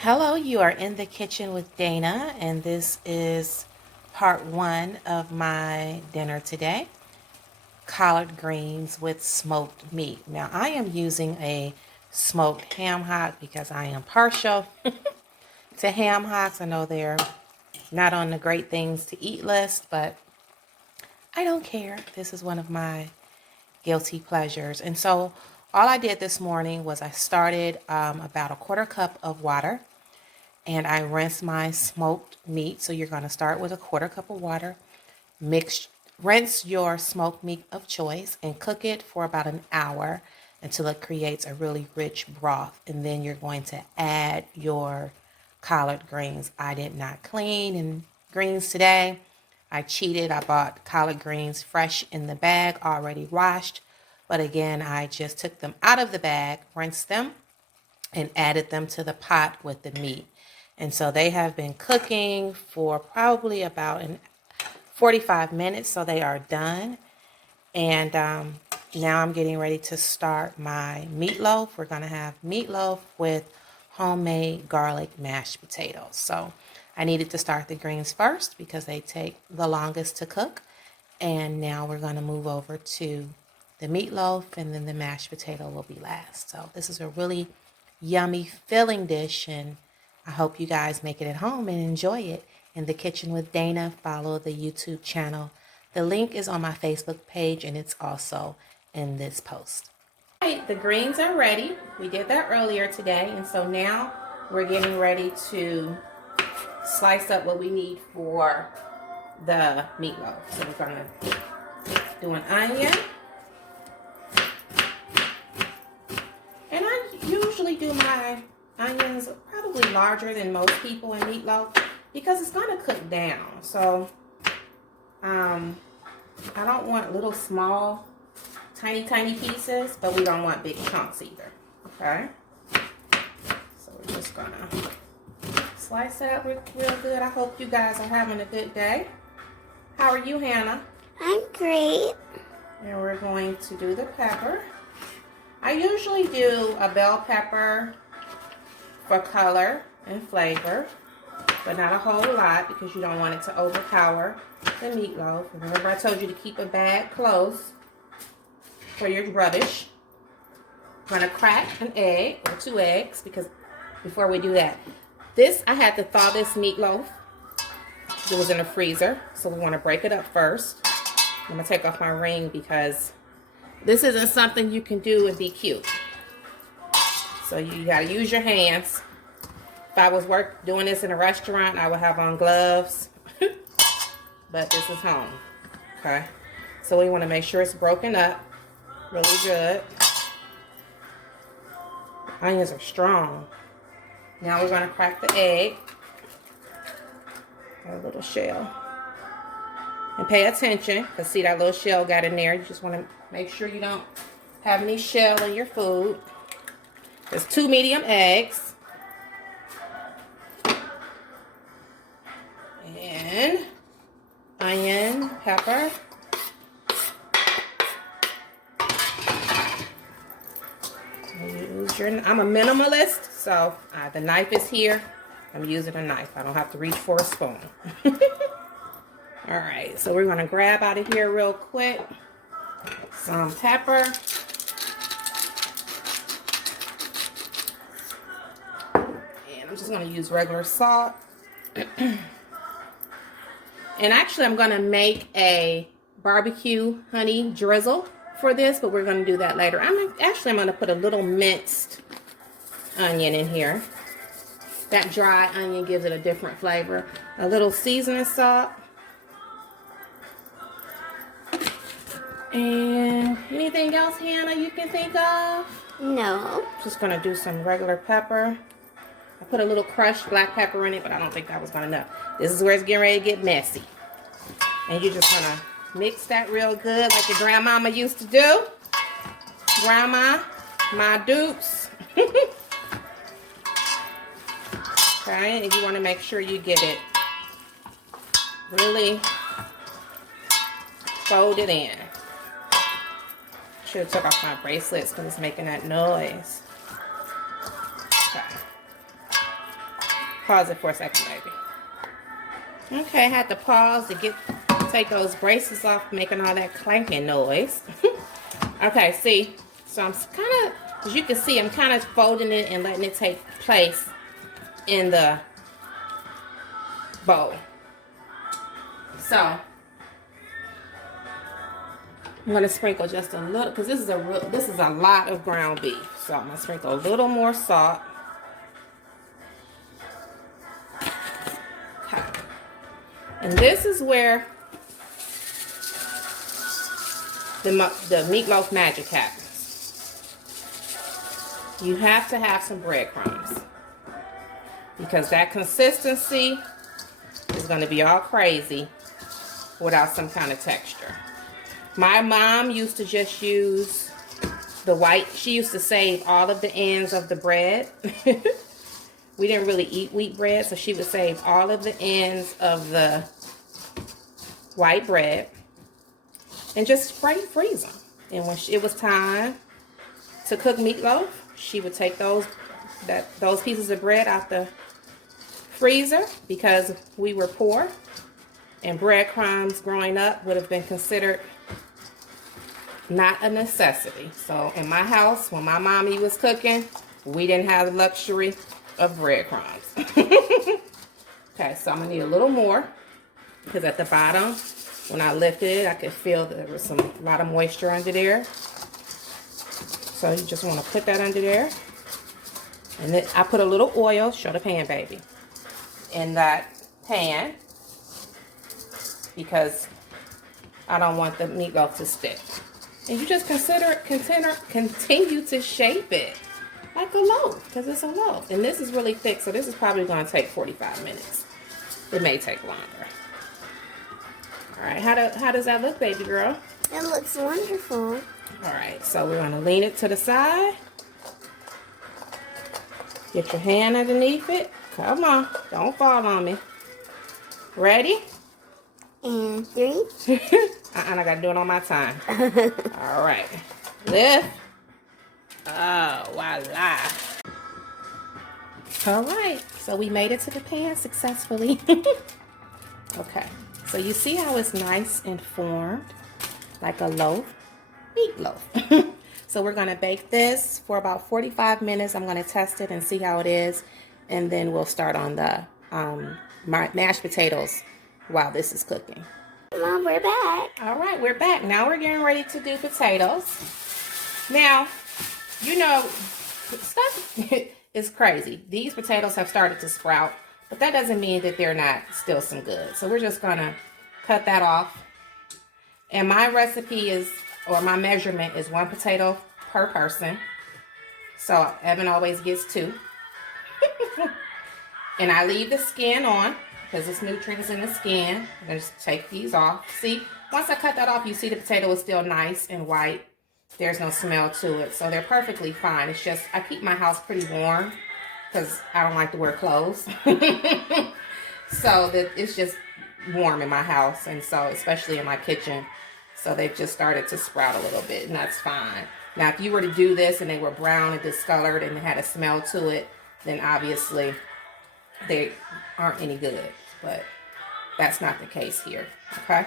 Hello, you are in the kitchen with Dana, and this is part one of my dinner today. Collard greens with smoked meat. Now, I am using a smoked ham hock because I am partial to ham hocks. I know they're not on the great things to eat list, but I don't care. This is one of my guilty pleasures. And so all I did this morning was I started about a quarter cup of water. And I rinse my smoked meat. So you're going to start with a quarter cup of water. Rinse your smoked meat of choice and cook it for about an hour until it creates a really rich broth. And then you're going to add your collard greens. I did not clean and greens today. I cheated. I bought collard greens fresh in the bag, already washed. But again, I just took them out of the bag, rinsed them, and added them to the pot with the meat. And so they have been cooking for probably about 45 minutes, so they are done. And now I'm getting ready to start my meatloaf. We're going to have meatloaf with homemade garlic mashed potatoes. So I needed to start the greens first because they take the longest to cook. And now we're going to move over to the meatloaf, and then the mashed potato will be last. So this is a really yummy filling dish, and I hope you guys make it at home and enjoy it. In the Kitchen with Dana, follow the YouTube channel. The link is on my Facebook page, and it's also in this post. All right, the greens are ready. We did that earlier today, and so now we're getting ready to slice up what we need for the meatloaf. So we're going to do an onion. And I usually do my onions probably larger than most people in meatloaf because it's going to cook down. So I don't want little small tiny pieces, but we don't want big chunks either. Okay, so we're just gonna slice it up real good. I hope you guys are having a good day. How are you, Hannah? I'm great. And we're going to do the pepper. I usually do a bell pepper for color and flavor, but not a whole lot because you don't want it to overpower the meatloaf. Remember, I told you to keep a bag close for your rubbish. I'm going to crack an egg or 2 eggs because before we do that, I had to thaw this meatloaf. It was in the freezer, so we want to break it up first. I'm going to take off my ring because this isn't something you can do and be cute. So you got to use your hands. If I was doing this in a restaurant, I would have on gloves. But this is home. Okay. So we want to make sure it's broken up really good. Onions are strong. Now we're going to crack the egg. Got a little shell. And pay attention, because see that little shell got in there. You just want to make sure you don't have any shell in your food. There's 2 medium eggs. And onion, pepper. I'm a minimalist, so the knife is here. I'm using a knife. I don't have to reach for a spoon. All right, so we're going to grab out of here real quick some pepper. And I'm just going to use regular salt. And actually, I'm going to make a barbecue honey drizzle for this, but we're going to do that later. I'm going to put a little minced onion in here. That dry onion gives it a different flavor. A little seasoning salt. And anything else, Hannah, you can think of? No. Just going to do some regular pepper. I put a little crushed black pepper in it, but I don't think that was going to enough. This is where it's getting ready to get messy. And you're just going to mix that real good like your grandmama used to do. Grandma, my dupes. Okay, and you want to make sure you get it really folded in. Should have took off my bracelets because it's making that noise. Okay. Pause it for a second, baby. Okay, I had to pause to take those braces off, making all that clanking noise. Okay, see, so I'm kind of, as you can see, I'm kind of folding it and letting it take place in the bowl. So I'm gonna sprinkle just a little, because this is a lot of ground beef. So I'm gonna sprinkle a little more salt. Okay. And this is where the Meatloaf Magic happens. You have to have some breadcrumbs, because that consistency is going to be all crazy without some kind of texture. My mom used to just use the white. She used to save all of the ends of the bread. We didn't really eat wheat bread, so she would save all of the ends of the white bread and just freeze them. And when it was time to cook meatloaf, she would take those pieces of bread out the freezer, because we were poor and breadcrumbs growing up would have been considered not a necessity. So in my house, when my mommy was cooking, we didn't have the luxury of breadcrumbs. Okay, so I'm gonna need a little more, because at the bottom, when I lifted it, I could feel that there was a lot of moisture under there. So you just want to put that under there. And then I put a little oil, show the pan, baby, in that pan, because I don't want the meatloaf to stick. And you just continue to shape it like a loaf, because it's a loaf. And this is really thick, so this is probably going to take 45 minutes. It may take longer. All right, how does that look, baby girl? It looks wonderful. All right, so we're going to lean it to the side. Get your hand underneath it. Come on, don't fall on me. Ready? And 3. I got to do it on my time. All right, lift. Oh, voila. All right, so we made it to the pan successfully. Okay, so you see how it's nice and formed like a loaf? Meatloaf. So we're going to bake this for about 45 minutes. I'm going to test it and see how it is, and then we'll start on the mashed potatoes while this is cooking. Mom, we're back. All right, we're back. Now we're getting ready to do potatoes. Now, you know, stuff is crazy. These potatoes have started to sprout, but that doesn't mean that they're not still some good. So we're just going to cut that off. And my recipe is, or my measurement is 1 potato per person. So Evan always gets 2. And I leave the skin on, because there's nutrients in the skin. I'm going to just take these off. See, once I cut that off, you see the potato is still nice and white. There's no smell to it. So they're perfectly fine. It's just, I keep my house pretty warm, because I don't like to wear clothes. So that it's just warm in my house. And so, especially in my kitchen. So they've just started to sprout a little bit, and that's fine. Now, if you were to do this and they were brown and discolored and had a smell to it, then obviously they aren't any good. But that's not the case here. Okay?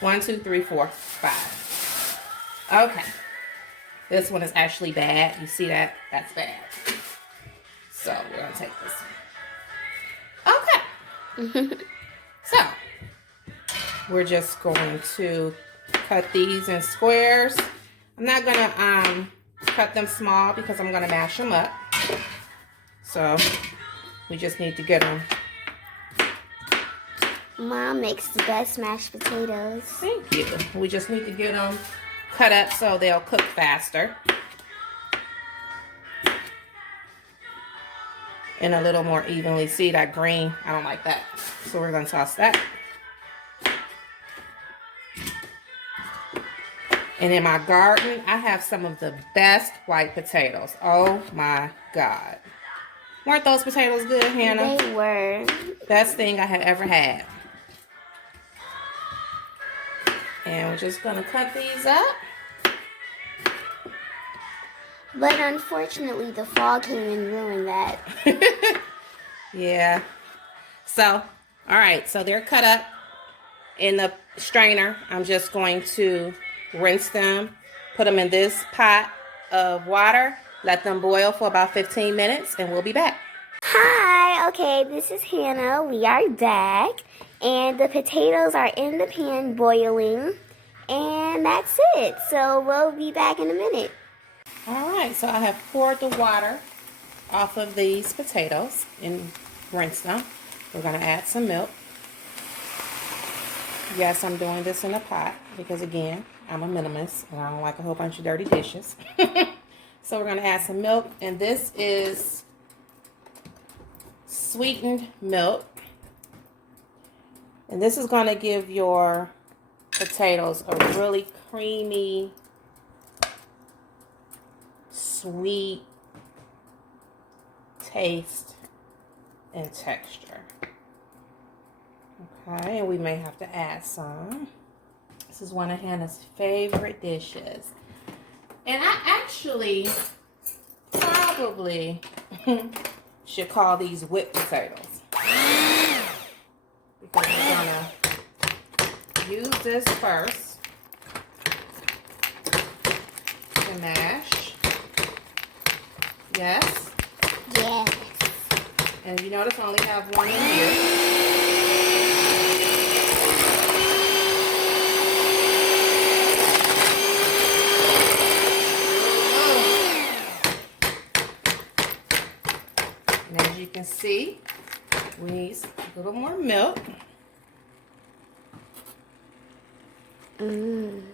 1, 2, 3, 4, 5. Okay. This one is actually bad. You see that? That's bad. So we're going to take this one. Okay. So we're just going to cut these in squares. I'm not going to cut them small, because I'm going to mash them up. So we just need to get them. Mom makes the best mashed potatoes. Thank you. We just need to get them cut up so they'll cook faster. And a little more evenly. See that green? I don't like that. So we're going to toss that. And in my garden, I have some of the best white potatoes. Oh my God. Weren't those potatoes good, Hannah? They were. Best thing I had ever had. And we're just going to cut these up. But unfortunately, the fall came and ruined that. Yeah. So, all right, so they're cut up in the strainer. I'm just going to rinse them, put them in this pot of water, let them boil for about 15 minutes, and we'll be back. Hi, okay, this is Hannah. We are back, and the potatoes are in the pan boiling, and that's it. So we'll be back in a minute. All right, so I have poured the water off of these potatoes and rinsed them. We're going to add some milk. Yes, I'm doing this in a pot because, again, I'm a minimalist and I don't like a whole bunch of dirty dishes. So we're going to add some milk, and this is sweetened milk. And this is going to give your potatoes a really creamy, sweet taste and texture. Okay, and we may have to add some. This is one of Hannah's favorite dishes. And I actually probably should call these whipped potatoes. Because we're gonna use this first to mash. Yes? Yes. And you notice I only have one in here. And as you can see, we need a little more milk. Can't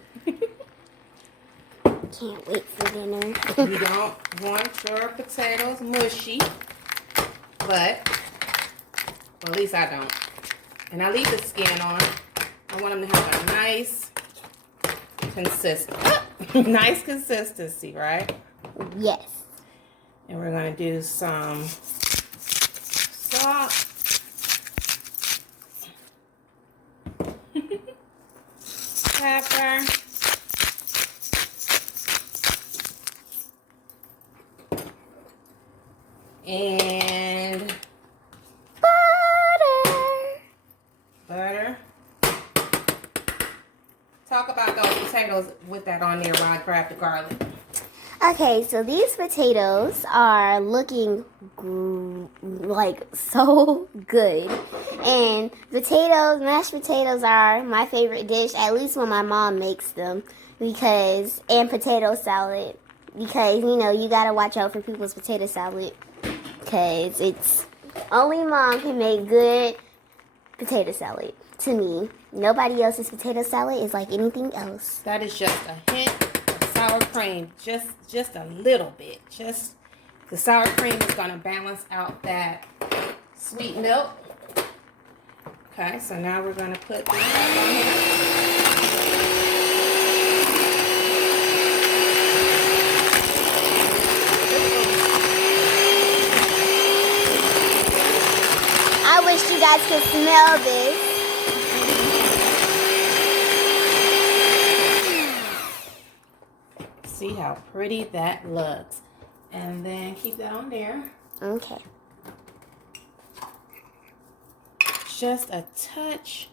wait for dinner. You don't want your potatoes mushy, but, well, at least I don't. And I leave the skin on. I want them to have a nice nice consistency, right? Yes. And we're going to do some salt. Pepper. And butter. Talk about those potatoes with that on there while I grab the garlic. Okay, so these potatoes are looking like so good. And mashed potatoes are my favorite dish, at least when my mom makes them. And potato salad. Because, you gotta watch out for people's potato salad. Because it's only mom can make good potato salad to me. Nobody else's potato salad is like anything else. That is just a hint of sour cream, just a little bit. Just the sour cream is gonna balance out that sweet milk. Okay, so now we're gonna put this back on here. I wish you guys could smell this. See how pretty that looks. And then keep that on there. Okay. Just a touch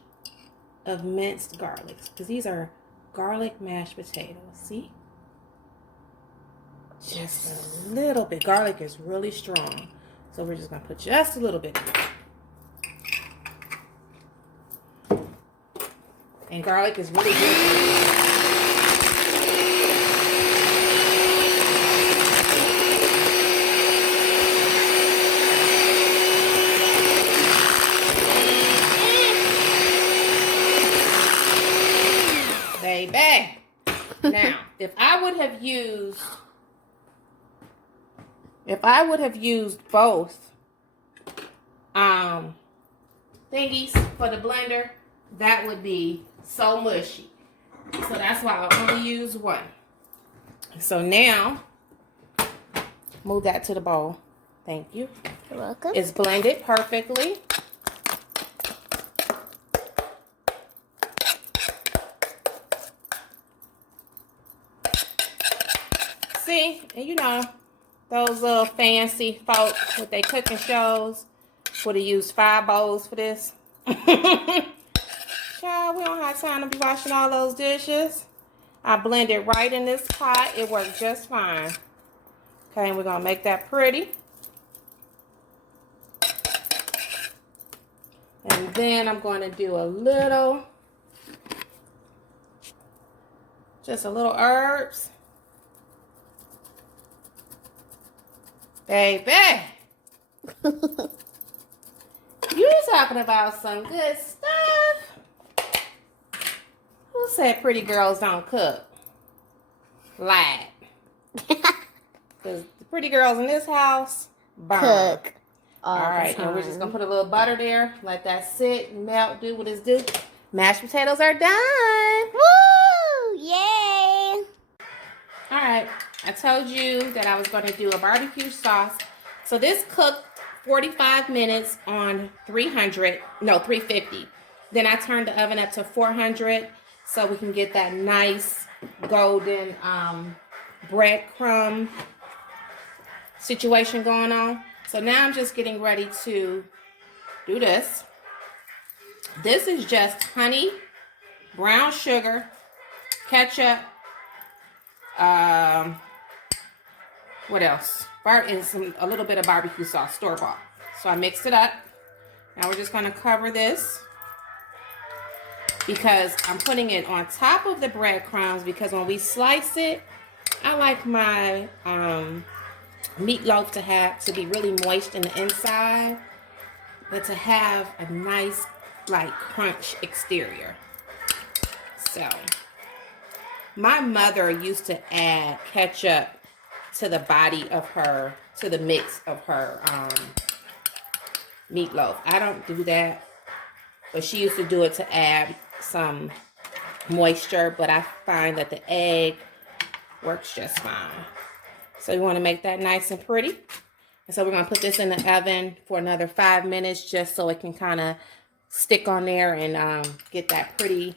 of minced garlic, because these are garlic mashed potatoes. See? Just a little bit. Garlic is really strong. So we're just going to put just a little bit. And garlic is really good for you. Baby. Now, if I would have used both thingies for the blender, that would be so mushy. So that's why I only use one. So now, move that to the bowl. Thank you. You're welcome. It's blended perfectly. See, and those little fancy folks with their cooking shows, Would have used 5 bowls for this. Child, we don't have time to be washing all those dishes. I blended right in this pot. It worked just fine. Okay, and we're going to make that pretty. And then I'm going to do a little, just a little herbs. Baby. You talking about some good stuff. Who said pretty girls don't cook? Lied. Because the pretty girls in this house burn. Cook. All right, and we're just going to put a little butter there. Let that sit, melt, do what it's do. Mashed potatoes are done. Woo! Yay! All right, I told you that I was going to do a barbecue sauce. So this cooked 45 minutes on 350. Then I turned the oven up to 400 so we can get that nice golden breadcrumb situation going on. So now I'm just getting ready to do this. This is just honey, brown sugar, ketchup, what else? And a little bit of barbecue sauce, store-bought. So I mixed it up. Now we're just going to cover this because I'm putting it on top of the breadcrumbs because when we slice it, I like my meatloaf to be really moist in the inside, but to have a nice like crunch exterior. So my mother used to add ketchup to the mix of her meatloaf. I don't do that, but she used to do it to add some moisture, but I find that the egg works just fine. So you want to make that nice and pretty. And so we're going to put this in the oven for another 5 minutes just so it can kind of stick on there and get that pretty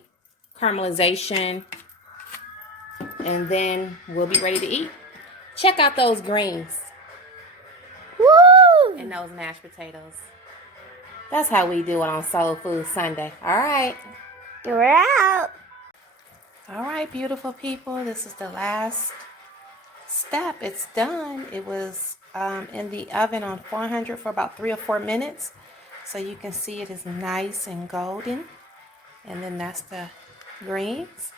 caramelization. And then we'll be ready to eat. Check out those greens. Woo! And those mashed potatoes. That's how we do it on Soul Food Sunday. All right. We're out. All right, beautiful people. This is the last step. It's done. It was in the oven on 400 for about 3 or 4 minutes. So you can see it is nice and golden. And then that's the greens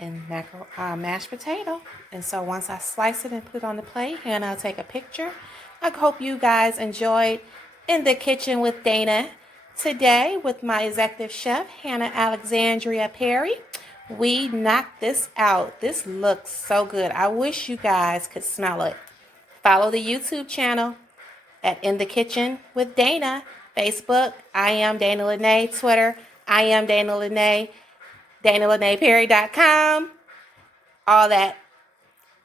and mashed potato. And so once I slice it and put it on the plate, and I'll take a picture. I hope you guys enjoyed In the Kitchen with Dana today with my executive chef, Hannah Alexandria Perry. We knocked this out. This looks so good. I wish you guys could smell it. Follow the YouTube channel at In the Kitchen with Dana. Facebook, I am Dana Lene. Twitter, I am Dana Lene. DanaLenePerry.com. All that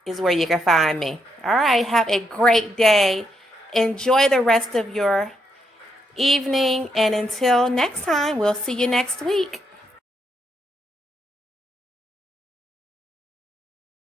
is where you can find me. All right, have a great day. Enjoy the rest of your evening. And until next time, we'll see you next week.